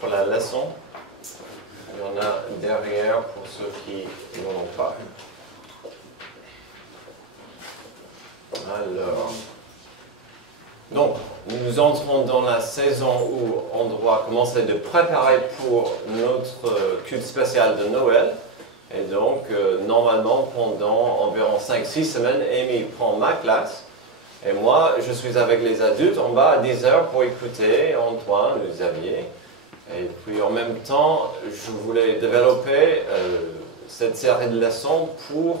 pour la leçon. Il y en a derrière pour ceux qui n'en ont pas. Alors, donc, nous entrons dans la saison où on doit commencer de préparer pour notre culte spécial de Noël. Et donc, normalement, pendant environ 5-6 semaines, Amy prend ma classe. Et moi, je suis avec les adultes en bas à 10 heures pour écouter Antoine, Xavier. Et puis, en même temps, je voulais développer cette série de leçons pour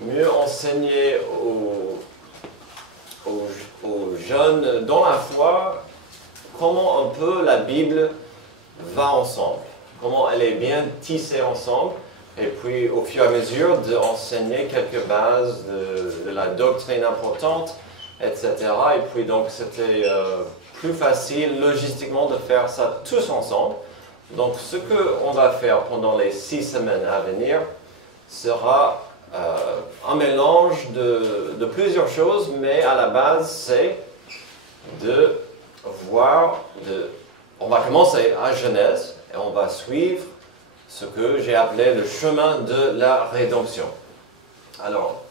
mieux enseigner aux jeunes dans la foi comment un peu la Bible va ensemble, comment elle est bien tissée ensemble. Et puis, au fur et à mesure, d'enseigner quelques bases de la doctrine importante, etc. Et puis, donc, c'était plus facile, logistiquement, de faire ça tous ensemble. Donc, ce qu'on va faire pendant les 6 semaines à venir sera un mélange de plusieurs choses, mais à la base, c'est de voir, on va commencer à Genèse, et on va suivre ce que j'ai appelé le chemin de la rédemption. Alors,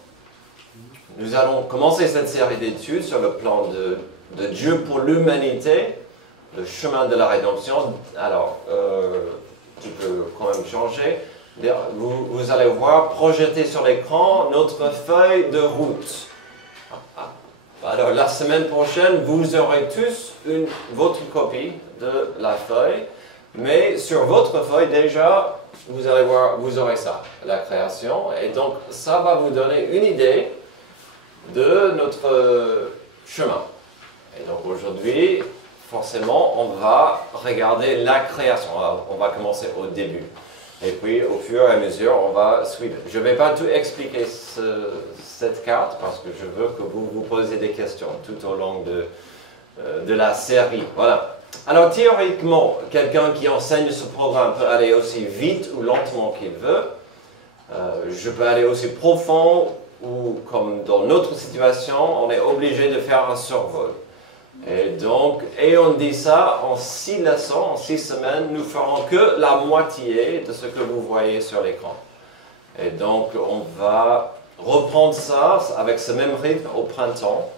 nous allons commencer cette série d'études sur le plan de Dieu pour l'humanité, le chemin de la rédemption. Alors, tu peux quand même changer. Vous allez voir projeté sur l'écran notre feuille de route. Alors, la semaine prochaine, vous aurez tous votre copie de la feuille. Mais sur votre feuille, déjà, vous allez voir, vous aurez ça, la création. Et donc, ça va vous donner une idée de notre chemin. Et donc, aujourd'hui, forcément, on va regarder la création. On va commencer au début. Et puis, au fur et à mesure, on va suivre. Je ne vais pas tout expliquer cette carte parce que je veux que vous vous posiez des questions tout au long de la série. Voilà. Alors, théoriquement, quelqu'un qui enseigne ce programme peut aller aussi vite ou lentement qu'il veut. Je peux aller aussi profond ou, comme dans notre situation, on est obligé de faire un survol. Et donc, ayant dit ça, en 6 leçons, en 6 semaines, nous ferons que la moitié de ce que vous voyez sur l'écran. Et donc, on va reprendre ça avec ce même rythme au printemps.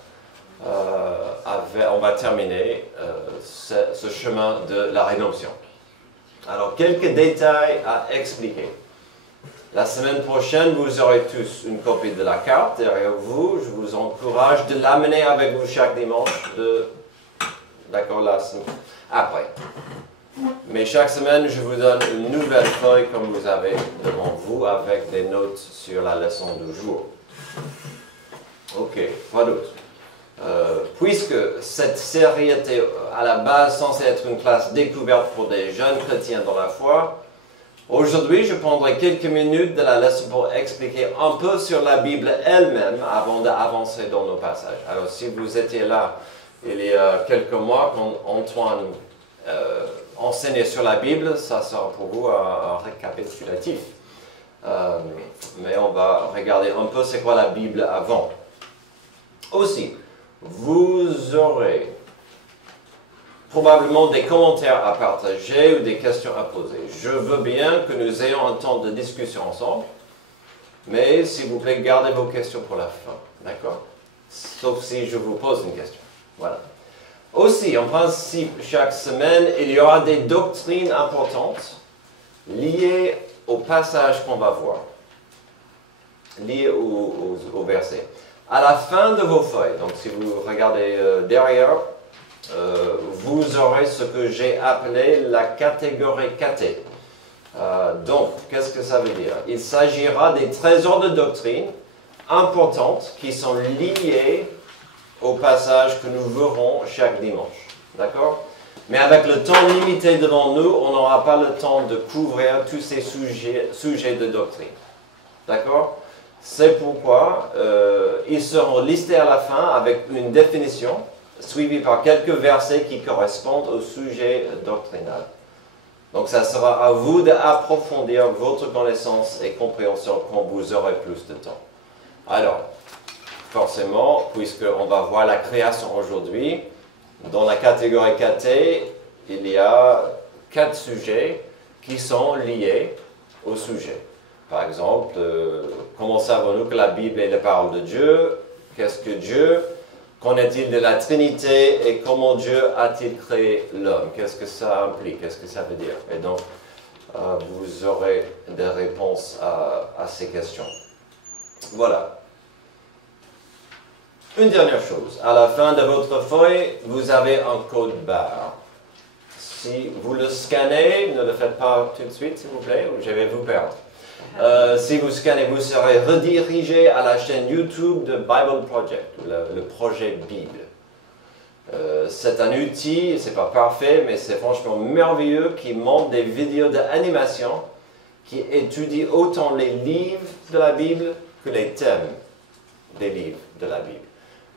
On va terminer ce chemin de la rédemption. Alors, quelques détails à expliquer. La semaine prochaine, vous aurez tous une copie de la carte derrière vous. Je vous encourage de l'amener avec vous chaque dimanche. D'accord, la semaine après. Mais chaque semaine, je vous donne une nouvelle feuille comme vous avez devant vous avec des notes sur la leçon du jour. Ok, quoi d'autre? Puisque cette série était à la base censée être une classe découverte pour des jeunes chrétiens dans la foi, aujourd'hui je prendrai quelques minutes de la leçon pour expliquer un peu sur la Bible elle-même avant d'avancer dans nos passages. Alors si vous étiez là il y a quelques mois quand Antoine enseignait sur la Bible, ça sera pour vous un récapitulatif. Mais on va regarder un peu c'est quoi la Bible avant. Aussi, vous aurez probablement des commentaires à partager ou des questions à poser. Je veux bien que nous ayons un temps de discussion ensemble, mais s'il vous plaît, gardez vos questions pour la fin, d'accord? Sauf si je vous pose une question. Voilà. Aussi, en principe, chaque semaine, il y aura des doctrines importantes liées au passage qu'on va voir, liées au verset. À la fin de vos feuilles, donc si vous regardez derrière, vous aurez ce que j'ai appelé la catégorie caté. Donc, qu'est-ce que ça veut dire? Il s'agira des trésors de doctrine importantes qui sont liés au passage que nous verrons chaque dimanche. D'accord? Mais avec le temps limité devant nous, on n'aura pas le temps de couvrir tous ces sujets de doctrine. D'accord? C'est pourquoi ils seront listés à la fin avec une définition, suivie par quelques versets qui correspondent au sujet doctrinal. Donc ça sera à vous d'approfondir votre connaissance et compréhension quand vous aurez plus de temps. Alors, forcément, puisqu'on va voir la création aujourd'hui, dans la catégorie caté, il y a 4 sujets qui sont liés au sujet. Par exemple, comment savons-nous que la Bible est la parole de Dieu? Qu'est-ce que Dieu? Qu'en est-il de la Trinité? Et comment Dieu a-t-il créé l'homme? Qu'est-ce que ça implique? Qu'est-ce que ça veut dire? Et donc, vous aurez des réponses à ces questions. Voilà. Une dernière chose. À la fin de votre feuille, vous avez un code barre. Si vous le scannez, ne le faites pas tout de suite, s'il vous plaît, ou je vais vous perdre. Si vous scannez, vous serez redirigé à la chaîne YouTube de Bible Project, le projet Bible. C'est un outil, c'est pas parfait, mais c'est franchement merveilleux, qui montre des vidéos d'animation qui étudient autant les livres de la Bible que les thèmes des livres de la Bible.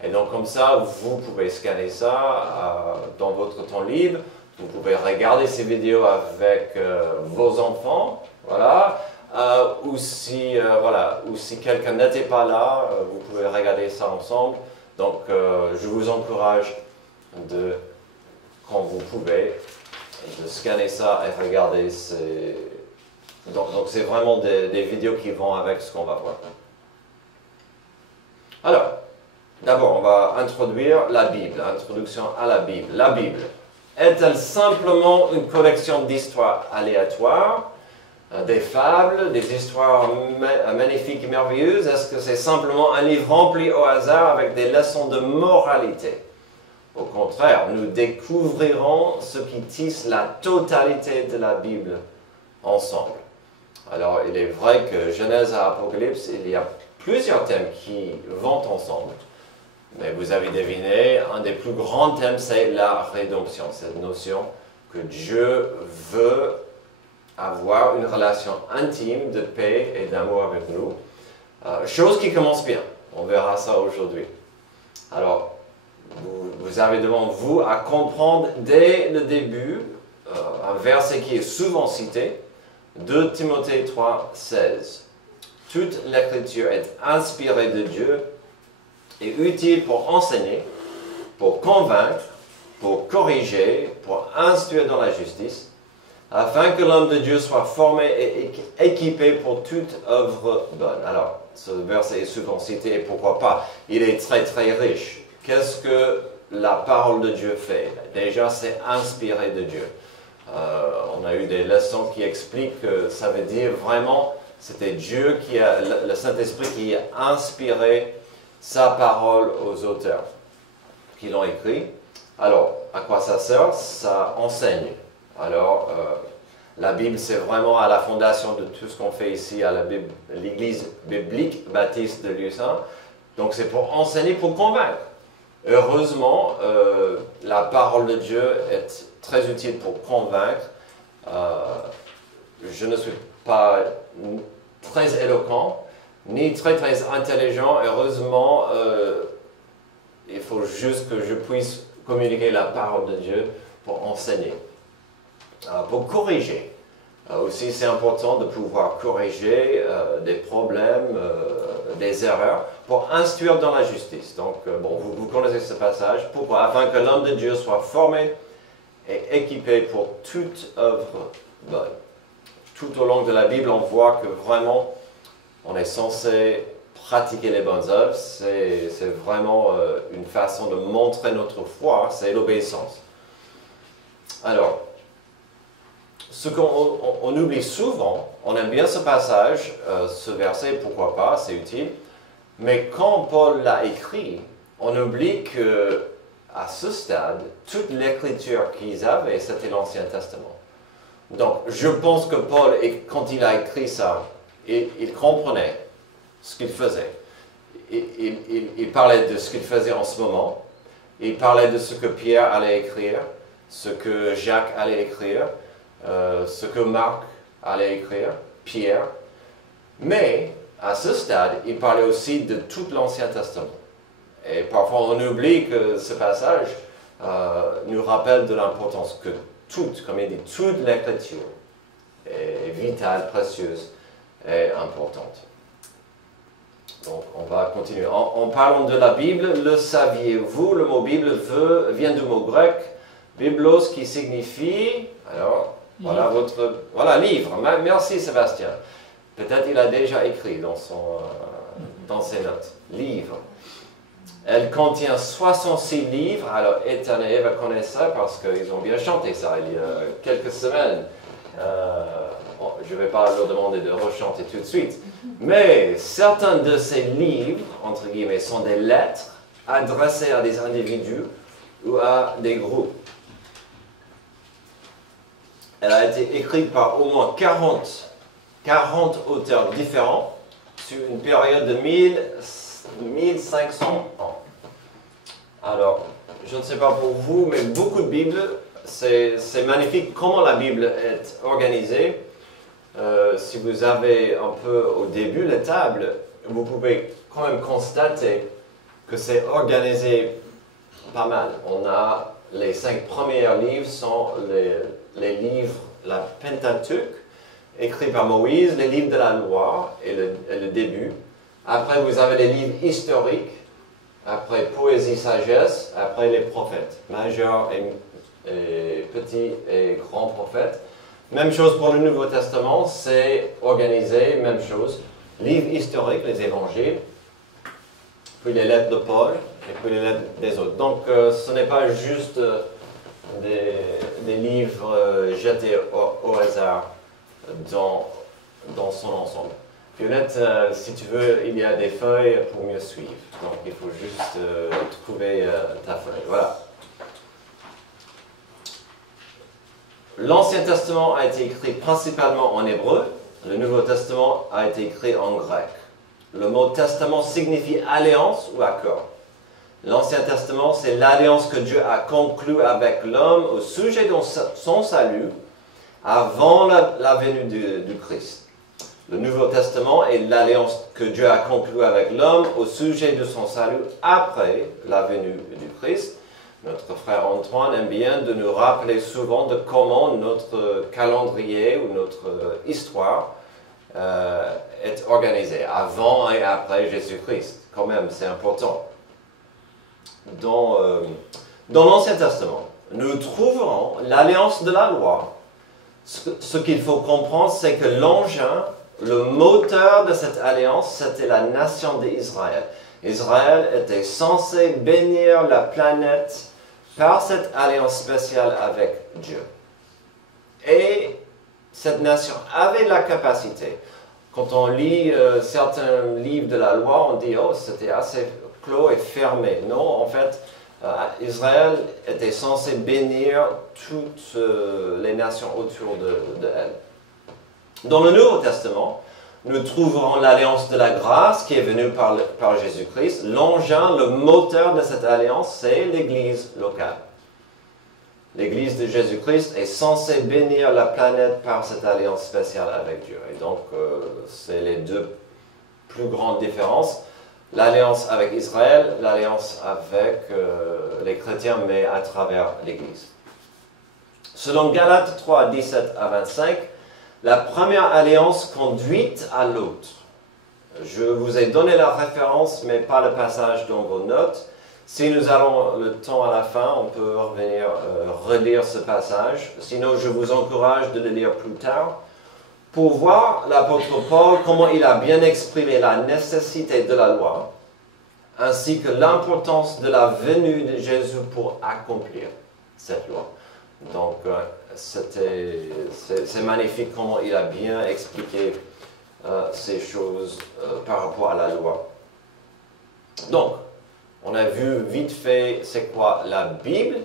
Et donc comme ça, vous pouvez scanner ça dans votre temps libre. Vous pouvez regarder ces vidéos avec vos enfants, voilà. Ou si quelqu'un n'était pas là, vous pouvez regarder ça ensemble. Donc, je vous encourage quand vous pouvez, de scanner ça et regarder. Donc c'est vraiment des vidéos qui vont avec ce qu'on va voir. Alors, d'abord, on va introduire la Bible, introduction à la Bible. La Bible, est-elle simplement une collection d'histoires aléatoires, des fables, des histoires magnifiques et merveilleuses? Est-ce que c'est simplement un livre rempli au hasard avec des leçons de moralité? Au contraire, nous découvrirons ce qui tisse la totalité de la Bible ensemble. Alors, il est vrai que Genèse à Apocalypse, il y a plusieurs thèmes qui vont ensemble. Mais vous avez deviné, un des plus grands thèmes, c'est la rédemption. Cette notion que Dieu veut avoir une relation intime de paix et d'amour avec nous. Chose qui commence bien. On verra ça aujourd'hui. Alors, vous avez devant vous à comprendre dès le début un verset qui est souvent cité, 2 Timothée 3, 16. Toute l'écriture est inspirée de Dieu et utile pour enseigner, pour convaincre, pour corriger, pour instruire dans la justice, afin que l'homme de Dieu soit formé et équipé pour toute œuvre bonne. Alors, ce verset est souvent cité, et pourquoi pas? Il est très très riche. Qu'est-ce que la parole de Dieu fait? Déjà, c'est inspiré de Dieu. On a eu des leçons qui expliquent que ça veut dire vraiment, c'était Dieu le Saint-Esprit qui a inspiré sa parole aux auteurs qui l'ont écrit. Alors, à quoi ça sert? Ça enseigne. Alors, la Bible, c'est vraiment à la fondation de tout ce qu'on fait ici à l'Église biblique baptiste de Lieu-Saint. Donc, c'est pour enseigner, pour convaincre. Heureusement, la parole de Dieu est très utile pour convaincre. Je ne suis pas très éloquent, ni très très intelligent. Heureusement, il faut juste que je puisse communiquer la parole de Dieu pour enseigner. Pour corriger. Aussi, c'est important de pouvoir corriger des problèmes, des erreurs, pour instruire dans la justice. Donc, vous connaissez ce passage. Pourquoi? Afin que l'homme de Dieu soit formé et équipé pour toute œuvre bonne. Tout au long de la Bible, on voit que vraiment, on est censé pratiquer les bonnes œuvres. C'est vraiment une façon de montrer notre foi, c'est l'obéissance. Alors, ce qu'on oublie souvent, on aime bien ce passage, ce verset, pourquoi pas, c'est utile, mais quand Paul l'a écrit, on oublie qu'à ce stade, toute l'écriture qu'ils avaient, c'était l'Ancien Testament. Donc, je pense que Paul, quand il a écrit ça, il comprenait ce qu'il faisait. Il parlait de ce qu'il faisait en ce moment, il parlait de ce que Pierre allait écrire, ce que Jacques allait écrire, ce que Marc allait écrire, Pierre. Mais, à ce stade, il parlait aussi de tout l'Ancien Testament. Et parfois, on oublie que ce passage nous rappelle de l'importance que comme il dit, toute l'écriture est vitale, précieuse et importante. Donc, on va continuer. En parlant de la Bible, le saviez-vous? Le mot Bible vient du mot grec Biblos qui signifie, alors, voilà voilà, livre. Merci Sébastien. Peut-être il a déjà écrit dans ses notes. Livre. Elle contient 66 livres. Alors, Ethan et Eva connaissent ça parce qu'ils ont bien chanté ça il y a quelques semaines. Bon, je ne vais pas leur demander de rechanter tout de suite. Mais certains de ces livres, entre guillemets, sont des lettres adressées à des individus ou à des groupes. Elle a été écrite par au moins 40 auteurs différents sur une période de 1500 ans. Alors, je ne sais pas pour vous, mais beaucoup de Bibles, c'est magnifique comment la Bible est organisée. Si vous avez un peu au début la table, vous pouvez quand même constater que c'est organisé pas mal. On a les 5 premiers livres sont les livres, la Pentateuque, écrits par Moïse, les livres de la loi et le début. Après, vous avez les livres historiques, après poésie, sagesse, après les prophètes, majeurs et petits et grands prophètes. Même chose pour le Nouveau Testament, c'est organisé, même chose. Livres historiques, les évangiles, puis les lettres de Paul, et puis les lettres des autres. Donc, ce n'est pas juste des livres jetés au hasard dans son ensemble. Violette, si tu veux, il y a des feuilles pour mieux suivre. Donc, il faut juste trouver ta feuille. Voilà. L'Ancien Testament a été écrit principalement en hébreu. Le Nouveau Testament a été écrit en grec. Le mot testament signifie alliance ou accord. L'Ancien Testament, c'est l'alliance que Dieu a conclue avec l'homme au sujet de son salut avant la venue du Christ. Le Nouveau Testament est l'alliance que Dieu a conclue avec l'homme au sujet de son salut après la venue du Christ. Notre frère Antoine aime bien de nous rappeler souvent de comment notre calendrier ou notre histoire est organisée avant et après Jésus-Christ. Quand même, c'est important. Dans l'Ancien Testament, nous trouverons l'alliance de la loi. Ce qu'il faut comprendre, c'est que l'engin, le moteur de cette alliance, c'était la nation d'Israël. Israël était censé bénir la planète par cette alliance spéciale avec Dieu. Et cette nation avait la capacité. Quand on lit certains livres de la loi, on dit « Oh, c'était assez clos et fermé ». Non, en fait, Israël était censé bénir toutes les nations autour de elle. Dans le Nouveau Testament, nous trouverons l'alliance de la grâce qui est venue par Jésus-Christ. L'engin, le moteur de cette alliance, c'est l'Église locale. L'Église de Jésus-Christ est censée bénir la planète par cette alliance spéciale avec Dieu. Et donc, c'est les deux plus grandes différences. L'alliance avec Israël, l'alliance avec les chrétiens, mais à travers l'Église. Selon Galates 3, 17 à 25, la première alliance conduit à l'autre. Je vous ai donné la référence, mais pas le passage dans vos notes. Si nous avons le temps à la fin, on peut revenir relire ce passage. Sinon, je vous encourage de le lire plus tard pour voir l'apôtre Paul, comment il a bien exprimé la nécessité de la loi, ainsi que l'importance de la venue de Jésus pour accomplir cette loi. Donc, c'est magnifique comment il a bien expliqué ces choses par rapport à la loi. Donc, on a vu vite fait c'est quoi la Bible.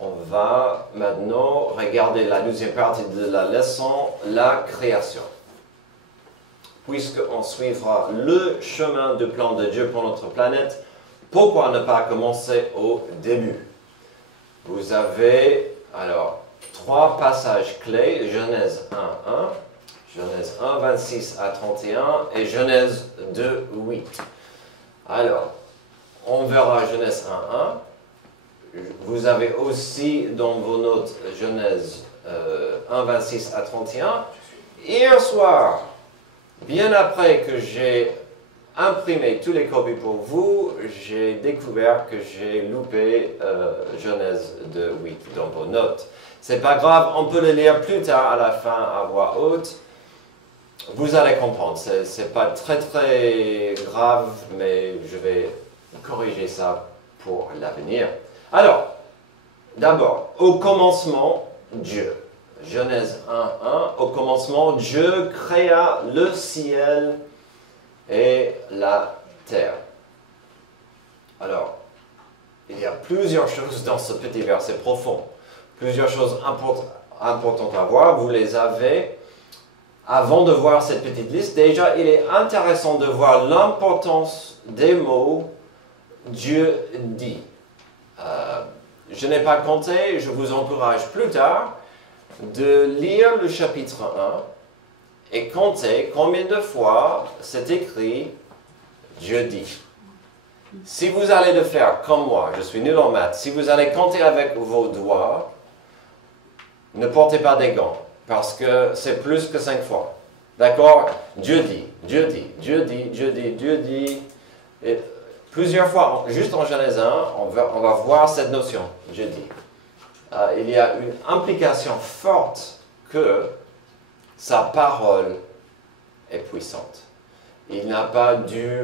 On va maintenant regarder la deuxième partie de la leçon, la création. Puisqu'on suivra le chemin du plan de Dieu pour notre planète, pourquoi ne pas commencer au début? Vous avez alors 3 passages clés, Genèse 1, 1, Genèse 1, 26 à 31 et Genèse 2, 8. Alors, on verra Genèse 1, 1. Vous avez aussi dans vos notes Genèse 1, 26 à 31. Hier soir, bien après que j'ai imprimé toutes les copies pour vous, j'ai découvert que j'ai loupé Genèse 2:8 dans vos notes. C'est pas grave, on peut le lire plus tard à la fin à voix haute. Vous allez comprendre, c'est pas très très grave, mais je vais corriger ça pour l'avenir. Alors, d'abord, au commencement, Dieu. Genèse 1:1, au commencement, Dieu créa le ciel et la terre. Alors, il y a plusieurs choses dans ce petit verset profond, plusieurs choses importantes à voir, vous les avez. Avant de voir cette petite liste, déjà, il est intéressant de voir l'importance des mots « Dieu dit ». Je n'ai pas compté, je vous encourage plus tard de lire le chapitre 1 et compter combien de fois c'est écrit « Dieu dit ». Si vous allez le faire comme moi, je suis nul en maths, si vous allez compter avec vos doigts, ne portez pas des gants, parce que c'est plus que 5 fois. D'accord? Dieu dit, Dieu dit, Dieu dit, Dieu dit, Dieu dit. Et plusieurs fois, juste en Genèse 1, on va voir cette notion, Dieu dit. Il y a une implication forte que sa parole est puissante. Il n'a pas dû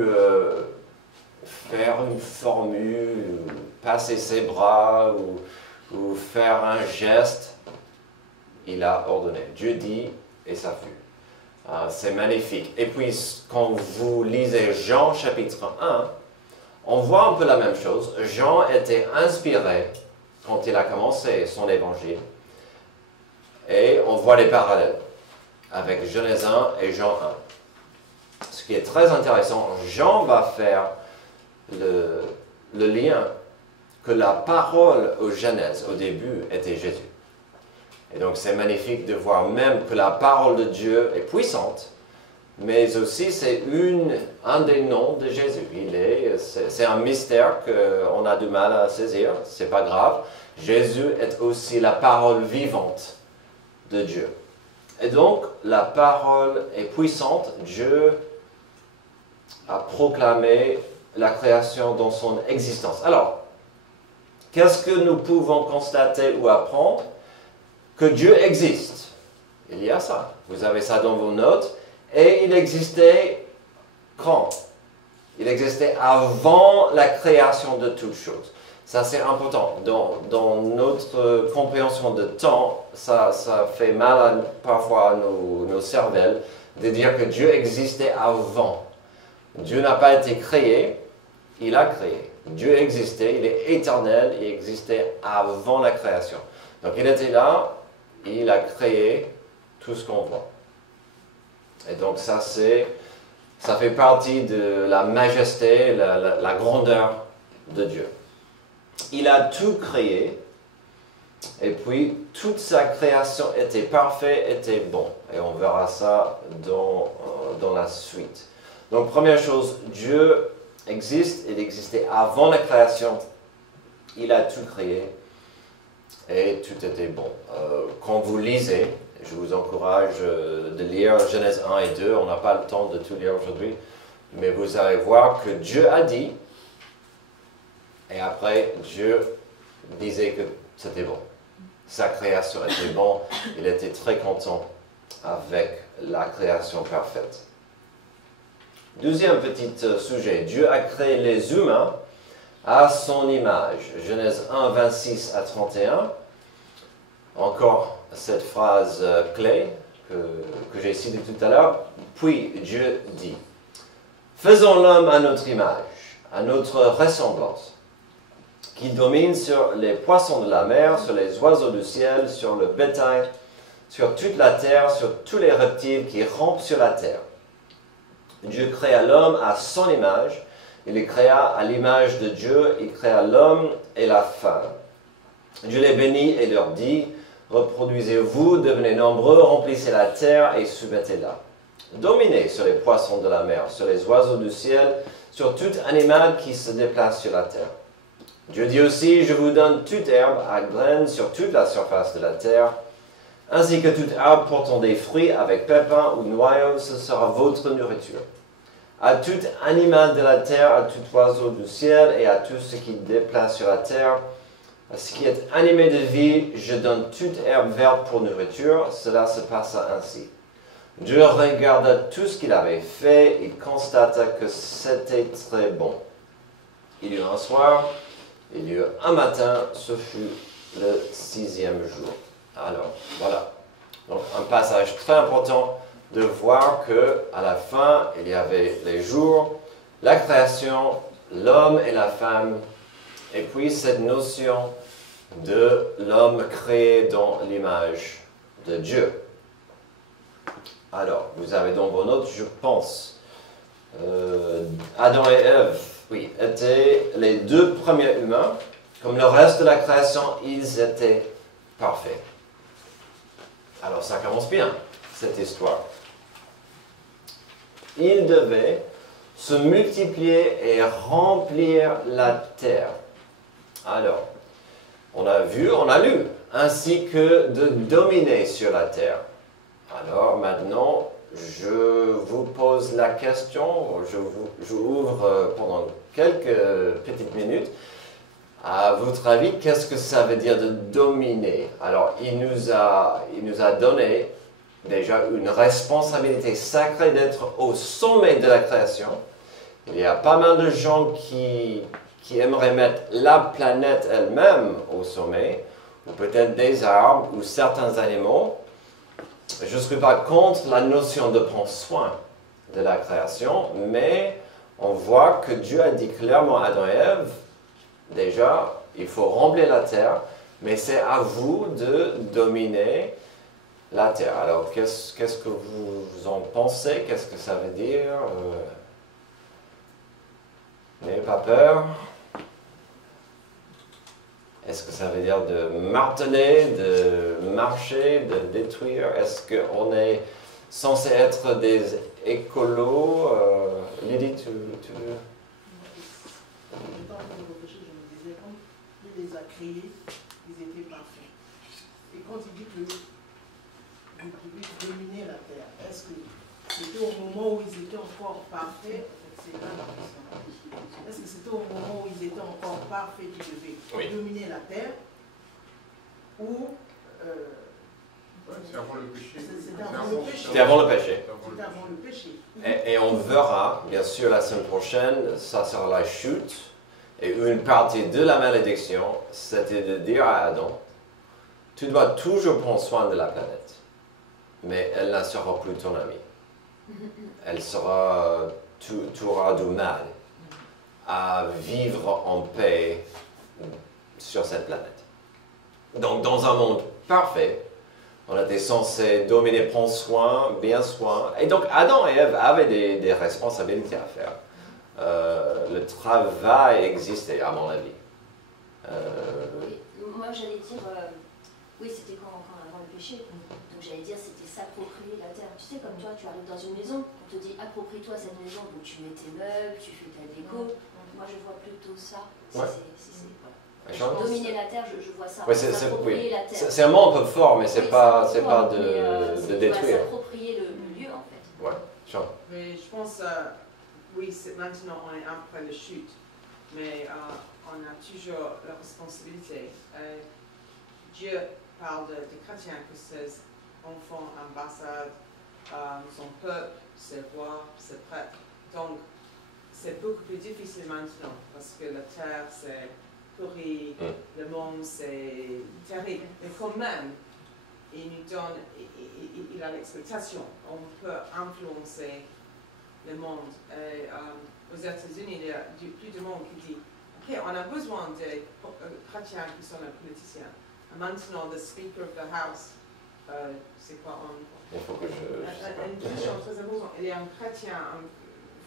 faire une formule, passer ses bras ou faire un geste. Il a ordonné. Dieu dit et ça fut. C'est magnifique. Et puis, quand vous lisez Jean chapitre 1, on voit un peu la même chose. Jean était inspiré quand il a commencé son évangile. Et on voit les parallèles avec Genèse 1 et Jean 1. Ce qui est très intéressant, Jean va faire le lien que la parole au Genèse, au début, était Jésus. Et donc c'est magnifique de voir même que la parole de Dieu est puissante, mais aussi c'est un des noms de Jésus. C'est un mystère qu'on a du mal à saisir, c'est pas grave. Jésus est aussi la parole vivante de Dieu. Et donc la parole est puissante, Dieu a proclamé la création dans son existence. Alors, qu'est-ce que nous pouvons constater ou apprendre? Que Dieu existe. Il y a ça. Vous avez ça dans vos notes. Et il existait quand? Il existait avant la création de toutes choses. Ça, c'est important. Dans notre compréhension de temps, ça fait mal parfois à nos cervelles de dire que Dieu existait avant. Dieu n'a pas été créé, il a créé. Dieu existait, il est éternel, il existait avant la création. Donc il était là, il a créé tout ce qu'on voit. Et donc ça fait partie de la majesté, la grandeur de Dieu. Il a tout créé, et puis toute sa création était parfaite, était bon. Et on verra ça dans la suite. Donc première chose, Dieu existe, il existait avant la création, il a tout créé. Et tout était bon. Quand vous lisez, je vous encourage de lire Genèse 1 et 2, on n'a pas le temps de tout lire aujourd'hui, mais vous allez voir que Dieu a dit, et après Dieu disait que c'était bon. Sa création était bon, il était très content avec la création parfaite. Deuxième petit sujet, Dieu a créé les humains à son image. Genèse 1, 26 à 31. Encore cette phrase clé que j'ai citée tout à l'heure. Puis Dieu dit, faisons l'homme à notre image, à notre ressemblance, qui domine sur les poissons de la mer, sur les oiseaux du ciel, sur le bétail, sur toute la terre, sur tous les reptiles qui rampent sur la terre. Dieu créa l'homme à son image. Il les créa à l'image de Dieu, il créa l'homme et la femme. Dieu les bénit et leur dit, reproduisez-vous, devenez nombreux, remplissez la terre et soumettez-la. Dominez sur les poissons de la mer, sur les oiseaux du ciel, sur tout animal qui se déplace sur la terre. Dieu dit aussi, je vous donne toute herbe à graines sur toute la surface de la terre, ainsi que toute arbre portant des fruits avec pépins ou noyaux, ce sera votre nourriture. à tout animal de la terre, à tout oiseau du ciel et à tout ce qui déplace sur la terre, à ce qui est animé de vie, je donne toute herbe verte pour nourriture. Cela se passa ainsi. Dieu regarda tout ce qu'il avait fait et constata que c'était très bon. Il y eut un soir, il y eut un matin, ce fut le 6e jour. Alors, voilà. Donc, un passage très important de voir que à la fin, il y avait les jours, la création, l'homme et la femme, et puis cette notion de l'homme créé dans l'image de Dieu. Alors, vous avez dans vos notes, je pense, Adam et Ève, oui, étaient les 2 premiers humains. Comme le reste de la création, ils étaient parfaits. Alors, ça commence bien, cette histoire. Ils devaient se multiplier et remplir la terre. Alors, on a vu, on a lu, ainsi que de dominer sur la terre. Alors maintenant, je vous pose la question, je ouvre pendant quelques petites minutes. À votre avis, qu'est-ce que ça veut dire de dominer? Alors, il nous a donné déjà une responsabilité sacrée d'être au sommet de la création. Il y a pas mal de gens qui aimeraient mettre la planète elle-même au sommet, ou peut-être des arbres ou certains animaux. Je ne suis pas contre la notion de prendre soin de la création, mais on voit que Dieu a dit clairement à Adam et Ève, déjà, il faut remplir la terre, mais c'est à vous de dominer la terre. Alors, qu'est-ce que vous en pensez? Qu'est-ce que ça veut dire? N'ayez pas peur. Est-ce que ça veut dire de marteler, de marcher, de détruire? Est-ce qu'on est censé être des écolos? Lydie, tu veux? Il les a créés, ils étaient parfaits. Et quand il dit que vous pouvez dominer la terre, est-ce que c'était au moment où ils étaient encore parfaits? C'est là la question. Est-ce que c'était au moment où ils étaient encore parfaits qu'ils devaient dominer la terre? Ou c'est avant le péché. C'était avant le péché. C'était avant le péché. C'était avant le péché. Et on verra, bien sûr, la semaine prochaine, ça sera la chute. Et une partie de la malédiction, c'était de dire à Adam, tu dois toujours prendre soin de la planète, mais elle ne sera plus ton amie. Elle sera, tu auras du mal à vivre en paix sur cette planète. Donc, dans un monde parfait, on était censé dominer, prendre soin, bien soin. Et donc, Adam et Ève avaient des responsabilités à faire. Le travail existait, à mon avis. Oui, moi j'allais dire, oui, c'était quand avant le péché. Donc j'allais dire, c'était s'approprier la terre. Tu sais, comme toi, tu arrives dans une maison, on te dit approprie-toi cette maison, donc tu mets tes meubles, tu fais ta déco. Moi je vois plutôt ça. Voilà. Dominer la terre, je vois ça. Oui, s'approprier la terre. C'est un mot un peu fort, mais c'est pas de détruire. S'approprier le lieu en fait. Ouais, Jean. Mais je pense, oui, maintenant on est après la chute, mais on a toujours la responsabilité. Dieu parle des chrétiens que ses enfants ambassades, son peuple, ses rois, ses prêtres. Donc, c'est beaucoup plus difficile maintenant parce que la terre c'est pourri, le monde c'est terrible. Mais quand même, il nous donne, il a l'expectation. On peut influencer le monde. Et, aux États-Unis, il y a plus de monde qui dit ok, on a besoin des chrétiens qui sont les politiciens. Maintenant, le Speaker of the House, c'est quoi Il faut que une question très importante. Il y a un chrétien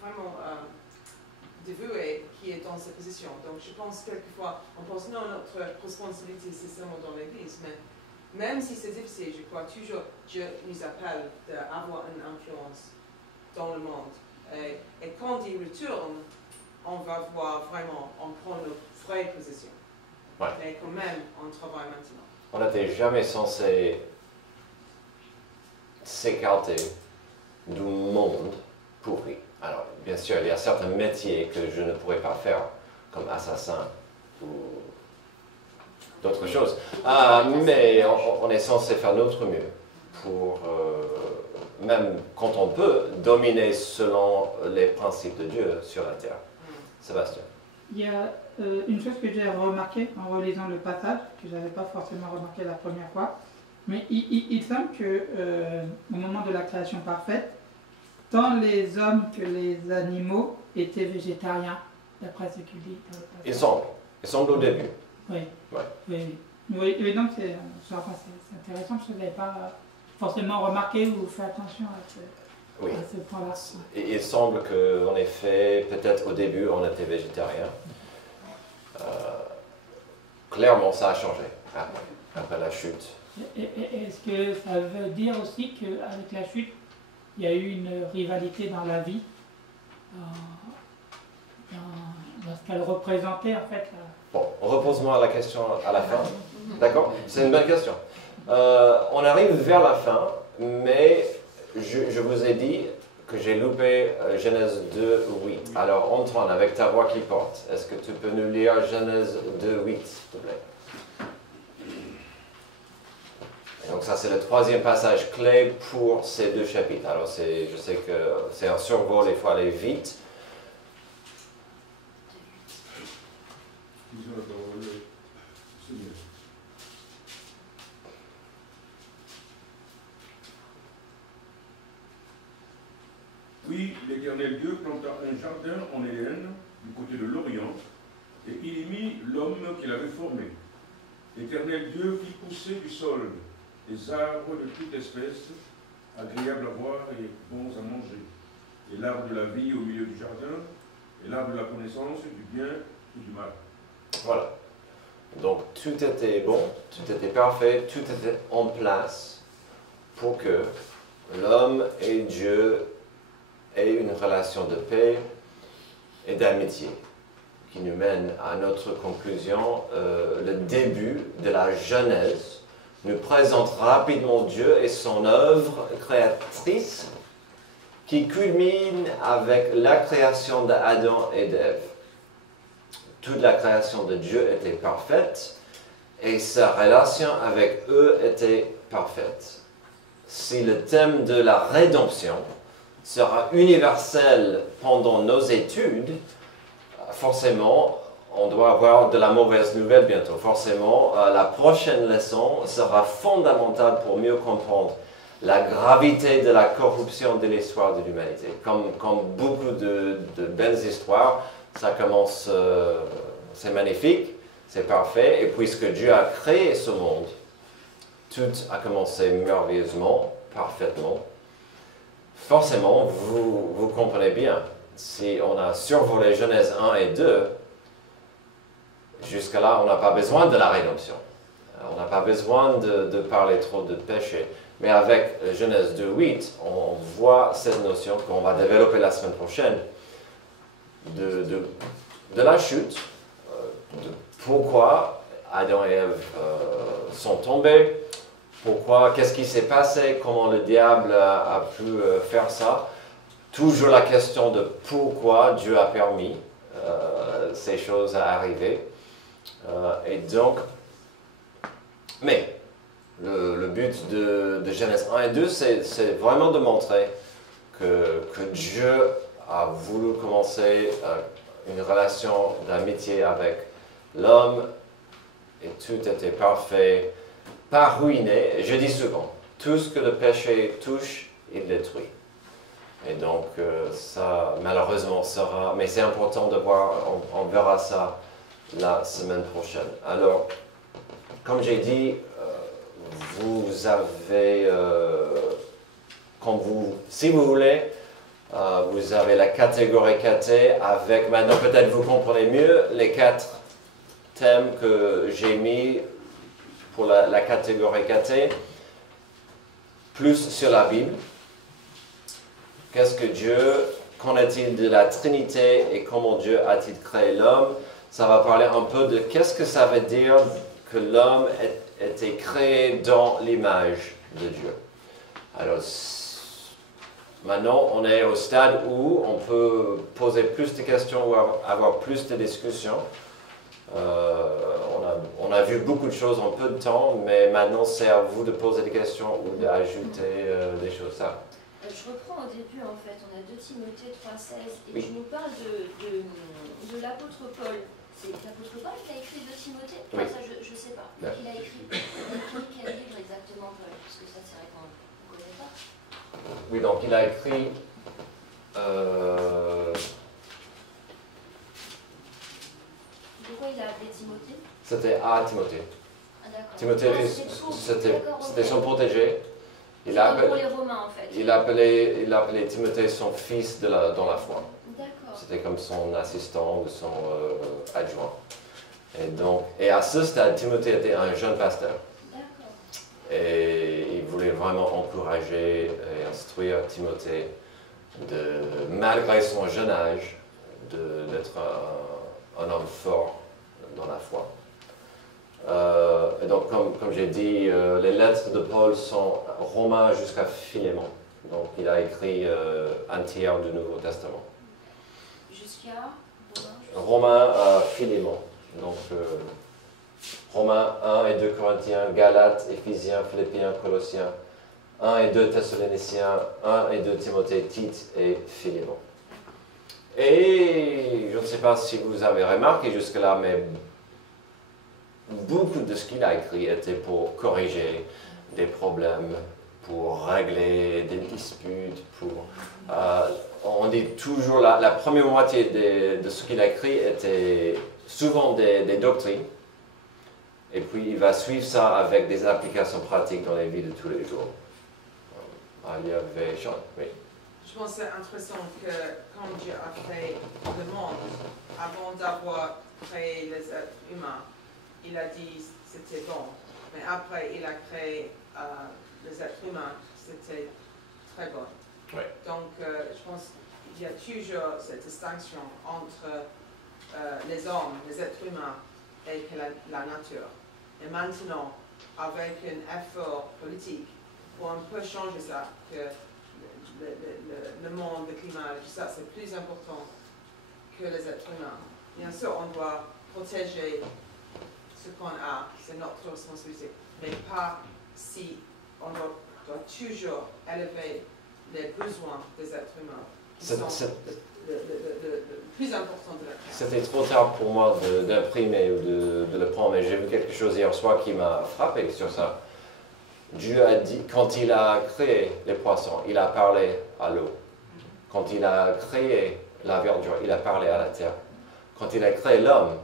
vraiment dévoué qui est dans cette position. Donc, je pense quelquefois, on pense non, notre responsabilité, c'est seulement dans l'Église, mais même si c'est difficile, je crois toujours Dieu nous appelle d'avoir une influence dans le monde. Et quand il retourne, on va voir vraiment, on prend notre vraie position. Ouais. Mais quand même, on travaille maintenant. On n'était jamais censé s'écarter du monde pourri. Alors, bien sûr, il y a certains métiers que je ne pourrais pas faire, comme assassin ou d'autres choses. Mais on est censé faire notre mieux pour, même quand on peut, dominer selon les principes de Dieu sur la terre. Sébastien. Il y a une chose que j'ai remarqué en relisant le passage, que je n'avais pas forcément remarqué la première fois, mais il semble que au moment de la création parfaite, tant les hommes que les animaux étaient végétariens, d'après ce qu'il dit. Il semble au début. Oui. Ouais. Oui, donc c'est intéressant, je ne l'avais pas forcément remarqué ou fait attention à ce point-là. Il semble qu'en effet, peut-être au début, on était végétarien. Clairement, ça a changé après la chute. Est-ce que ça veut dire aussi qu'avec la chute, il y a eu une rivalité dans la vie, dans ce qu'elle représentait en fait? Bon, repose-moi la question à la fin. D'accord? C'est une bonne question. On arrive vers la fin, mais je vous ai dit que j'ai loupé Genèse 2, 8. Alors Antoine, avec ta voix qui porte, est-ce que tu peux nous lire Genèse 2, 8, s'il te plaît? Et donc ça, c'est le troisième passage clé pour ces deux chapitres. Alors je sais que c'est un survol, il faut aller vite. Puis l'Éternel Dieu planta un jardin en Éden, du côté de l'Orient, et il y mit l'homme qu'il avait formé. L'Éternel Dieu fit pousser du sol des arbres de toute espèce, agréables à voir et bons à manger, et l'arbre de la vie au milieu du jardin, et l'arbre de la connaissance du bien et du mal. Voilà. Donc tout était bon, tout était parfait, tout était en place pour que l'homme et Dieu aient une relation de paix et d'amitié qui nous mène à notre conclusion. Le début de la Genèse nous présente rapidement Dieu et son œuvre créatrice qui culmine avec la création d'Adam et d'Ève. Toute la création de Dieu était parfaite et sa relation avec eux était parfaite. Si le thème de la rédemption sera universel pendant nos études, forcément, on doit avoir de la mauvaise nouvelle bientôt. Forcément, la prochaine leçon sera fondamentale pour mieux comprendre la gravité de la corruption de l'histoire de l'humanité. Comme beaucoup de belles histoires, ça commence, c'est magnifique, c'est parfait, et puisque Dieu a créé ce monde, tout a commencé merveilleusement, parfaitement. Forcément, vous comprenez bien, si on a survolé Genèse 1 et 2, jusqu'à là, on n'a pas besoin de la rédemption. On n'a pas besoin de parler trop de péché. Mais avec Genèse 2, 8, on voit cette notion qu'on va développer la semaine prochaine de la chute, de pourquoi Adam et Ève sont tombés, pourquoi, qu'est-ce qui s'est passé, comment le diable a pu faire ça. Toujours la question de pourquoi Dieu a permis ces choses à arriver. Et donc, mais le but de Genèse 1 et 2, c'est vraiment de montrer que Dieu a voulu commencer une relation d'amitié avec l'homme et tout était parfait, pas ruiné. Je dis souvent, tout ce que le péché touche, il détruit. Et donc ça malheureusement sera, mais c'est important de voir, on verra ça la semaine prochaine. Alors, comme j'ai dit, vous avez, si vous voulez, vous avez la catégorie KT avec, maintenant peut-être vous comprenez mieux les 4 thèmes que j'ai mis pour la catégorie KT, plus sur la Bible. Qu'est-ce que Dieu, qu'en est-il de la Trinité et comment Dieu a-t-il créé l'homme? Ça va parler un peu de qu'est-ce que ça veut dire que l'homme ait été créé dans l'image de Dieu. Alors, Maintenant, on est au stade où on peut poser plus de questions ou avoir plus de discussions. On a vu beaucoup de choses en peu de temps, mais maintenant c'est à vous de poser des questions ou d'ajouter des choses. Ça. Je reprends au début en fait, on a 2 Timothée 3,16 et Oui. je nous parle de l'apôtre Paul. C'est l'apôtre Paul qui a écrit 2 Timothée? Oui. Ça je ne sais pas. Ouais. Il a écrit quel livre exactement Paul? Parce que ça c'est vrai qu'on ne connaît pas. Oui, donc il a écrit Pourquoi il a appelé Timothée? c'était à Timothée. Ah d'accord. Timothée, Ah, c'était son protégé. Il a comme pour appelé, les Romains en fait. il appelait Timothée son fils dans la foi. D'accord. C'était comme son assistant ou son adjoint. Et à ce stade, Timothée était un jeune pasteur. D'accord. Et il voulait vraiment encourager et instruire Timothée, malgré son jeune âge, d'être un homme fort dans la foi. Et donc, comme j'ai dit, les lettres de Paul sont Romains jusqu'à Philémon. Donc, il a écrit un tiers du Nouveau Testament. Jusqu'à Romains à Philémon. Donc, Romains 1 et 2 Corinthiens, Galates, Éphésiens, Philippiens, Colossiens, 1 et 2 Thessaloniciens, 1 et 2 Timothée, Tite et Philémon. Et je ne sais pas si vous avez remarqué jusque-là, mais beaucoup de ce qu'il a écrit était pour corriger des problèmes, pour régler des disputes, on dit toujours, la première moitié de ce qu'il a écrit était souvent des doctrines, et puis il va suivre ça avec des applications pratiques dans la vie de tous les jours. Il y avait Sean, oui. Je pense que c'est intéressant que quand Dieu a créé le monde, avant d'avoir créé les êtres humains, il a dit c'était bon. Mais après, il a créé les êtres humains, c'était très bon. Ouais. Donc, je pense qu'il y a toujours cette distinction entre les hommes, les êtres humains et la nature. Et maintenant, avec un effort politique, on peut changer ça, que le monde, le climat, tout ça, c'est plus important que les êtres humains. Bien sûr, on doit protéger ce qu'on a, c'est notre responsabilité, mais pas si on doit toujours élever les besoins des êtres humains, qui sont le plus important de la création. C'était trop tard pour moi d'imprimer ou de le prendre, mais j'ai vu quelque chose hier soir qui m'a frappé sur ça. Dieu a dit, quand il a créé les poissons, il a parlé à l'eau. Quand il a créé la verdure, il a parlé à la terre. Quand il a créé l'homme,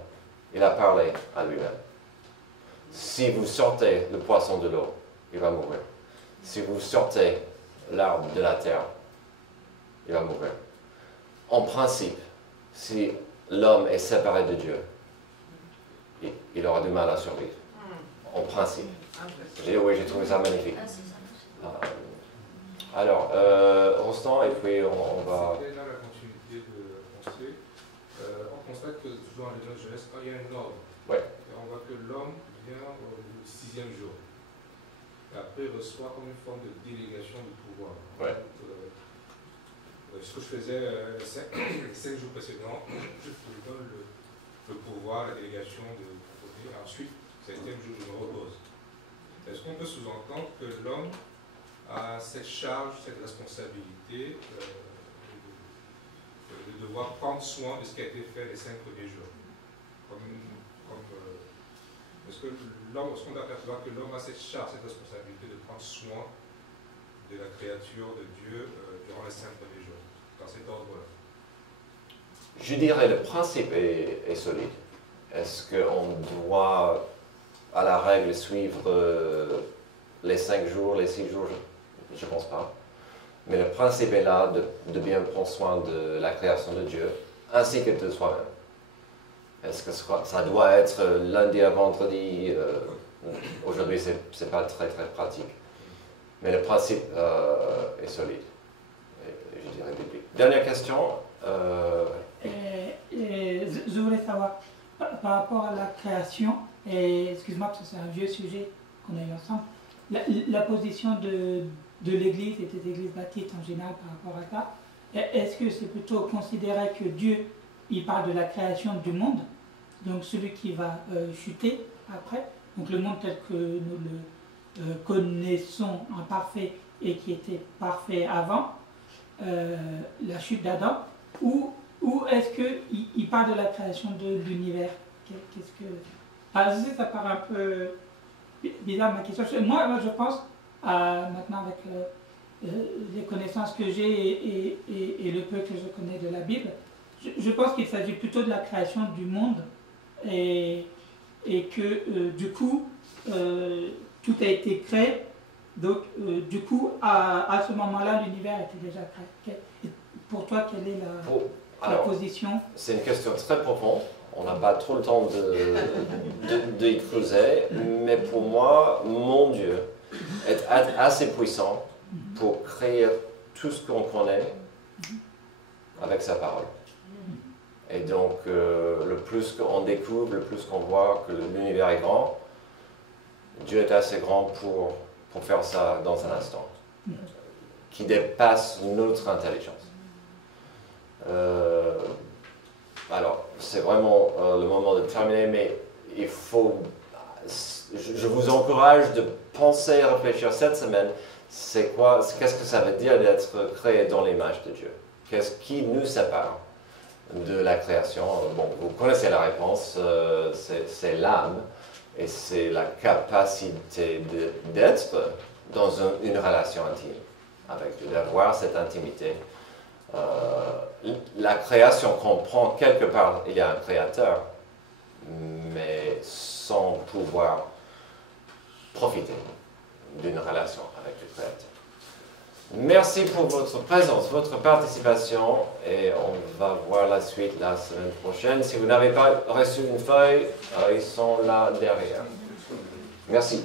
il a parlé à lui-même. Si vous sortez le poisson de l'eau, il va mourir. Si vous sortez l'arbre de la terre, il va mourir. En principe, si l'homme est séparé de Dieu, il aura du mal à survivre. En principe. Oui, j'ai trouvé ça magnifique. Alors, Rostand, et puis on va... C'était dans la continuité de la pensée. On constate que toujours dans les notes de jeunesse, quand il y a un ordre, Ouais. et on voit que l'homme vient au 6e jour. Et après, il reçoit comme une forme de délégation de pouvoir. Ouais. Ce que je faisais les 5 jours précédents, je lui donne le pouvoir, la délégation de côté. Ensuite, 7e jour, je me repose. Est-ce qu'on peut sous-entendre que l'homme a cette charge, cette responsabilité de devoir prendre soin de ce qui a été fait les 5 premiers jours? Est-ce qu'on doit percevoir que l'homme a cette charge, cette responsabilité de prendre soin de la créature de Dieu durant les 5 premiers jours, dans cet ordre-là? Je dirais le principe est solide. Est-ce qu'on doit, à la règle, suivre les 5 jours, les 6 jours? Je ne pense pas. Mais le principe est là de bien prendre soin de la création de Dieu, ainsi que de soi-même. Est-ce que ça doit être lundi à vendredi? Aujourd'hui, ce n'est pas très pratique. Mais le principe est solide. Et je dirais biblique. Dernière question. Je voulais savoir, par rapport à la création, et excuse-moi parce que c'est un vieux sujet qu'on a eu ensemble, la position de de l'Église et des églises baptistes en général par rapport à ça. Est-ce que c'est plutôt considérer que Dieu, il parle de la création du monde, donc celui qui va chuter après, donc le monde tel que nous le connaissons imparfait et qui était parfait avant la chute d'Adam, ou est-ce qu'il parle de la création de l'univers? Qu'est-ce que... Ah, je sais, ça paraît un peu bizarre ma question. Moi je pense, maintenant avec les connaissances que j'ai et le peu que je connais de la Bible, je pense qu'il s'agit plutôt de la création du monde et que du coup tout a été créé, donc du coup à ce moment-là l'univers était déjà créé. Pour toi, quelle est la position? C'est une question très profonde, on n'a pas trop le temps d'y creuser, mais pour moi, mon Dieu est assez puissant pour créer tout ce qu'on connaît avec sa parole. Et donc, le plus qu'on découvre, le plus qu'on voit que l'univers est grand, Dieu est assez grand pour faire ça dans un instant, qui dépasse notre intelligence. Alors, c'est vraiment le moment de terminer, mais il faut... Je vous encourage de penser et réfléchir cette semaine, qu'est-ce que ça veut dire d'être créé dans l'image de Dieu? Qu'est-ce qui nous sépare de la création? Bon, vous connaissez la réponse, c'est l'âme, et c'est la capacité d'être dans une relation intime avec Dieu, d'avoir cette intimité. La création comprend quelque part, il y a un créateur, mais sans pouvoir profiter d'une relation avec le créateur. Merci pour votre présence, votre participation, et on va voir la suite la semaine prochaine. Si vous n'avez pas reçu une feuille, ils sont là derrière. Merci.